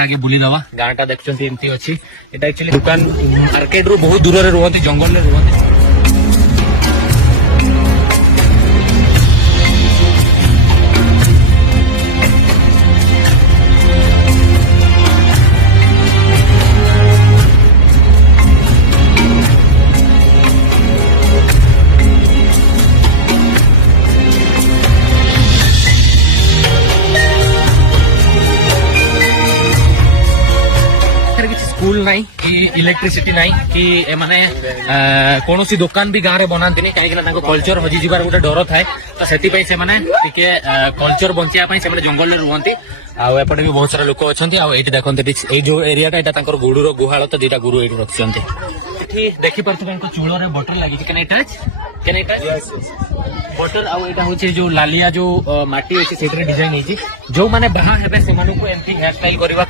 आगे बुली दवा गाँटा देखुंत एमती अच्छी एटा एक्चुअली दुकान मार्केट रु बहुत दूर रुहती जंगल रुहती स्कूल नहीं कि इलेक्ट्रिसिटी नहीं कि माने कौन सी दुकान भी गाँव में बनाती कहीं कल्चर हजि जबार गोटे डर थाए तो से कल्चर बचाई से जंगल रुहती आपटे भी बहुत सारा लोक अच्छा ये देखते जो एरिया गुड़ गुहाल तो दीटा गुरु ये रखी देखी पार्थे चूल बटर लगी बटर आउ जो लालिया जो माटी अच्छी से डिजाइन जो मैंने बाहा हेबे से हेयर स्टाइल करवा